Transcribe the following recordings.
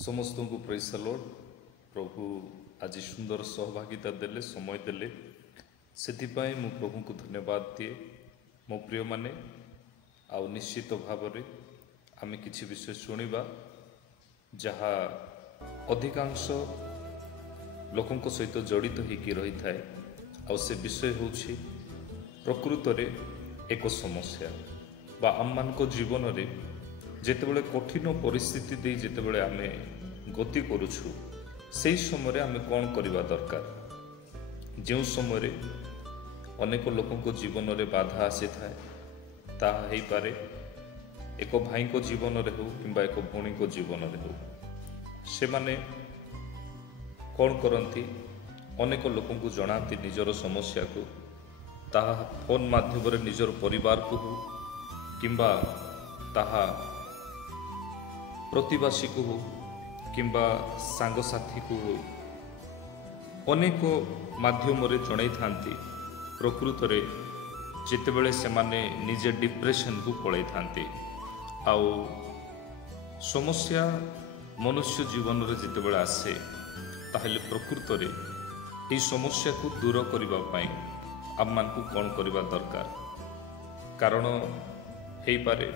समस्त को praise the Lord. प्रभु आज सुंदर सहभागिता देले समय देले से मु प्रभु को धन्यवाद दिए। मो प्रिय माने आउ निश्चित भाव में आम कि विषय शुणा जहा अधिकांश लोकों सहित जड़ित होकर रही थाए। आ से विषय हूँ प्रकृत एक समस्या बा आम मान जीवन में जितेबाला कठिन परिस्थिति दे जितेबाला आम गति करुछु से समय आम कौन करवा दरकार। जो समय अनेक लोकों जीवन में बाधा आसी थाए ताहा हो पारे एक भाई को जीवन में हो कि एक भौणी को जीवन में हो से माने कौन करती अनेक लोकों को जनाती निजर समस्या को ताहा फोन माध्यम निजर परिवार को हो किंबा ताहा प्रतिवासी को हो किंबा सांगसाथी को हो अनेक माध्यम जन था। प्रकृत जितेबले से माने निजे डिप्रेशन को पलई था। आउ समस्या मनुष्य जीवन में जितेबले आसे ताहले प्रकृत ये समस्या को दूर करने आम मान को कौन करवा दरकार। कारण हो पारे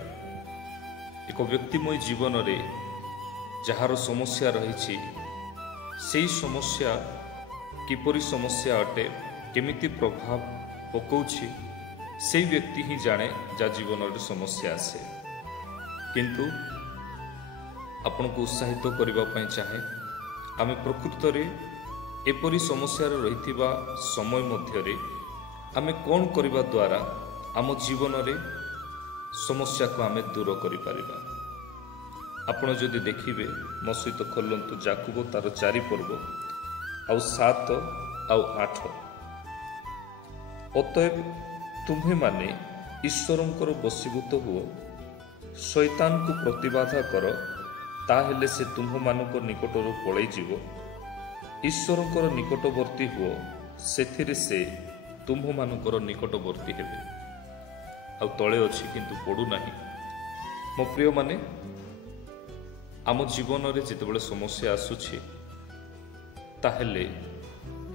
एक व्यक्तिमय जीवन में जार समस्या रही से समस्या किपरि समस्या अटे केमिति प्रभाव पकाउछि से व्यक्ति ही जाने जा जीवन में समस्या आसे। किंतु आपन को उत्साहित करने चाहे आम प्रकृत एपरी समस्या रही समय मध्य आम कौन करने द्वारा आम जीवन में समस्या को आम दूर कर। आपण जदि देखिए मो सहित खोलतु जाकुब तार 4 पर्व आउ 7 आउ 8। अतएव तुम्हें माने ईश्वरंकर बशीभूत हुओ शैतान को प्रतिबाधा कर ताहेले से तुम्ह मानक निकटर पलई जीव। ईश्वरंकर निकटवर्ती हुओ सेथिरे से तुम्ह मानकर निकटवर्ती हेबे। आ तले अच्छी किंतु पड़ू ना। मो प्रिय माने आम जीवन में जितेबाला समस्या आसुछि ताहेले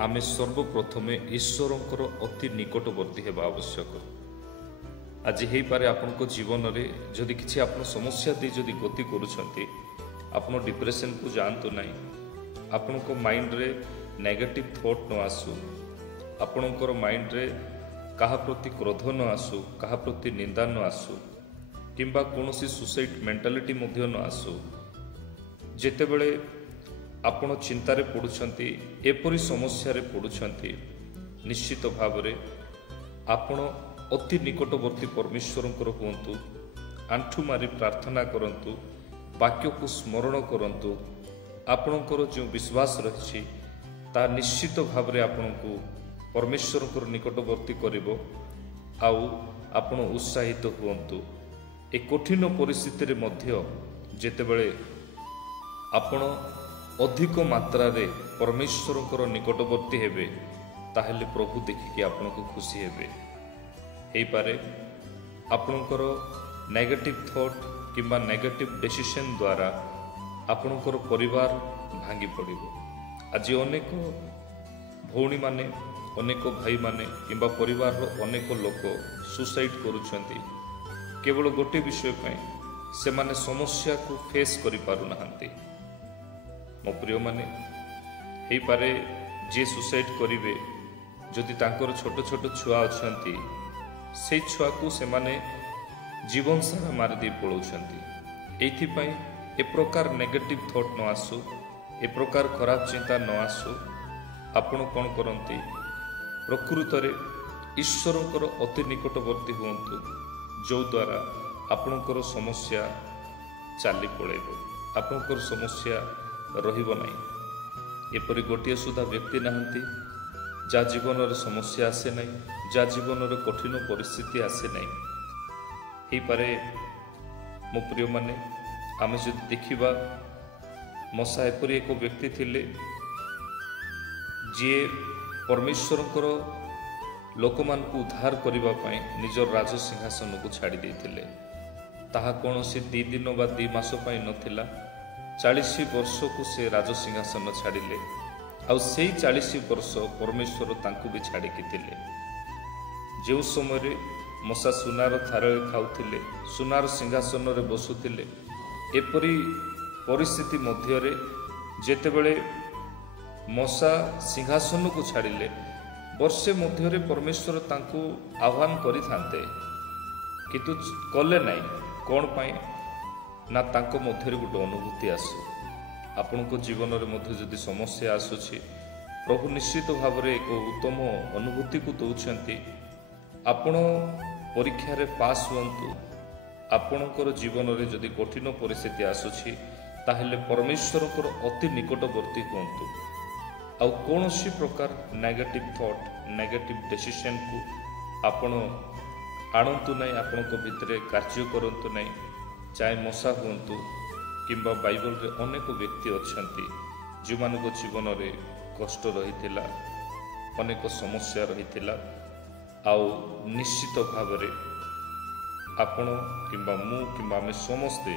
आमे सर्वप्रथमे ईश्वरंकर अति निकटवर्ती हेबा आवश्यक। आज हो पारे आपण जीवन में जदि किसी आप समस्या दे जदि गति करुछंती आपण डिप्रेशन को जातु ना। आपण माइंड रे नेगेटिव थॉट न आसू, आपणकर माइंड रे कहा प्रति क्रोध न आसू, कहा प्रति निंदा न आसू किंबा कौनसी सुसाइड मेंटालिटी मध्य न आसू। जेतेबेले आपण चिंतारे पड़ुछंती एपरी समस्या रे पड़ुछंती निश्चित भाव रे आपण अति निकटवर्ती परमेश्वरंकर हुंतु। आंठू मारी प्रार्थना करंतु, वाक्य को स्मरण करंतु। आपणकर जो विश्वास रही ता निश्चित भाव रे आपण को परमेश्वरंकर निकटवर्ती करिवो। आउ आपण उत्साहित हुंतु। ए कठिन परिस्थिति रे मध्य जेतेबेले आपण अधिक मात्रा रे परमेश्वरंकर निकटवर्ती हेबे ताहेले प्रभु देखिकी आपण को खुशी हेबे। हे पारे आपणकर नेगेटिव थॉट किंबा नेगेटिव डिसीजन द्वारा आपणकर परिवार भांगी पड़िबो। आज अनेक भौणी माने अनेक भाई माने किंबा परिवार अनेक लोक सुसाइड करुछंती केवल गोटे विषय पे से माने समस्या को फेस करि पारु नहंती। मो प्रिय माने हे पारे जे सुसाइड करिवे जदि तांकर छोट छोट छुआ अछंती से छुआ को से माने जीवन सारा मार दे पळौछंती। एथि पई ए प्रकार नेगेटिव थॉट न आसु, ए प्रकार खराब चिंता न आसु। आपण कोन करंती प्रकृत रे ईश्वरंकर अति निकटवर्ती हुंतु जो द्वारा आपणकर समस्या चाली पळेबो, आपणकर समस्या रहिबो नाही। एपरि गोटिए सुधा व्यक्ति नहंती जा जीवन में समस्या आसे नहीं, जा जीवन में कठिन परिस्थिति आसे नहीं। हे पारे मो प्रिय माने आमे जदि देखिबा मसा एपरि एक व्यक्ति थिले जे परमेश्वरंकर लोकमान को उद्धार करबा पई निजर राज सिंहासन को छाड़ी देथिले। ताहा कोनोसी 2 दिन बा 2 मास पई नथिला, 40 ବର୍ଷକୁ ସେ ରାଜସିଂହାସନ ଛାଡ଼ିଲେ ଆଉ ସେଇ 40 ବର୍ଷ ପରମେଶ୍ୱର ତାଙ୍କୁ ବି ଛାଡ଼ିକି ଥିଲେ। ଯେଉଁ ସମୟରେ ମଶା ସୁନାର ଥାଳରେ ଖାଉଥିଲେ, ସୁନାର ସିଂହାସନରେ ବସୁଥିଲେ, ଏପରି ପରିସ୍ଥିତି ମଧ୍ୟରେ ଯେତେବେଳେ ମଶା ସିଂହାସନକୁ ଛାଡ଼ିଲେ, ବର୍ଷେ ମଧ୍ୟରେ ପରମେଶ୍ୱର ତାଙ୍କୁ ଆହ୍ୱାନ କରିଥାନ୍ତେ, କିନ୍ତୁ କଲେ ନାହିଁ। କ'ଣ ପାଇଁ? ନା ତାଙ୍କ ମଧ୍ୟରେ ଗୋଟେ ଅନୁଭୂତି ଆସୁ। ଆପଣଙ୍କ ଜୀବନରେ ମଧ୍ୟ ଯଦି ସମସ୍ୟା ଆସୁଛି, ପ୍ରଭୁ ନିଶ୍ଚିତ ଭାବରେ ଏକ ଉତ୍ତମ ଅନୁଭୂତିକୁ ଦେଉଛନ୍ତି। ଆପଣ ପରୀକ୍ଷାରେ ପାସ୍ ହୁଅନ୍ତୁ। ଆପଣଙ୍କର ଜୀବନରେ ଯଦି କଠିନ ପରିସ୍ଥିତି ଆସୁଛି, ତାହେଲେ ପରମେଶ୍ୱରଙ୍କର ଅତି ନିକଟବର୍ତ୍ତୀ ହୁଅନ୍ତୁ। ଆଉ କୌଣସି ପ୍ରକାର ନେଗେଟିଭ୍ ଥଟ୍, ନେଗେଟିଭ୍ ଡିସିସନ୍କୁ ଆପଣ ଆଣନ୍ତୁ ନାହିଁ, ଆପଣଙ୍କ ଭିତରେ କାର୍ଯ୍ୟ କରନ୍ତୁ ନାହିଁ। ଚାहे ମଶା ହୁଅନ୍ତୁ କିମ୍ବା ବାଇବଲରେ ଅନେକ ବ୍ୟକ୍ତି ଅଛନ୍ତି ଯେଉଁମାନଙ୍କ ଜୀବନରେ କଷ୍ଟ ରହିଥିଲା, ଅନେକ ସମସ୍ୟା ରହିଥିଲା। ଆଉ ନିଶ୍ଚିତ ଭାବରେ ଆପଣ କିମ୍ବା ମୁଁ କିମ୍ବା ଆମେ ସମସ୍ତେ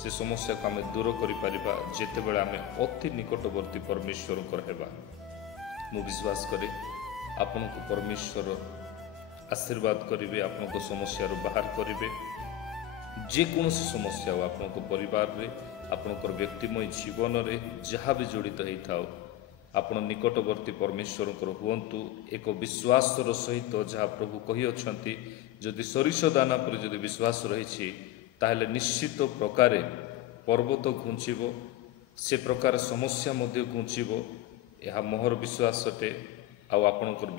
ସେ ସମସ୍ୟାକୁ ଆମେ ଦୂର କରିପାରିବା ଯେତେବେଳେ ଆମେ ଅତି ନିକଟବର୍ତ୍ତୀ ପରମେଶ୍ୱରଙ୍କର ହେବା। ମୁଁ ବିଶ୍ୱାସ କରେ ଆପଣଙ୍କୁ ପରମେଶ୍ୱର ଆଶୀର୍ବାଦ କରିବେ, ଆପଣଙ୍କ ସମସ୍ୟାରୁ ବାହାର କରିବେ। ଯେକୌଣସି ସମସ୍ୟା ହେଉ, ଆପଣଙ୍କ ପରିବାରରେ, ଆପଣଙ୍କର ବ୍ୟକ୍ତିମୟ ଜୀବନରେ ଯାହା ବି ଜଡ଼ିତ ହେଇଥାଉ, ଆପଣ ନିକଟବର୍ତ୍ତୀ ପରମେଶ୍ୱରଙ୍କର ହୁଅନ୍ତୁ ଏକ ବିଶ୍ୱାସର ସହିତ। ଯାହା ପ୍ରଭୁ କହିଅଛନ୍ତି, ଯଦି ସୋରିଷ ଦାନା ପରେ ଯଦି ବିଶ୍ୱାସ ରହିଛି, ତାହେଲେ ନିଶ୍ଚିତ ପ୍ରକାରେ ପର୍ବତ ଘୁଞ୍ଚିବ, ସେ ପ୍ରକାର ସମସ୍ୟା ମଧ୍ୟ ଘୁଞ୍ଚିବ। ଏହା ମୋହର ବିଶ୍ୱାସ ଅଟେ। ଆଉ ଆପଣଙ୍କର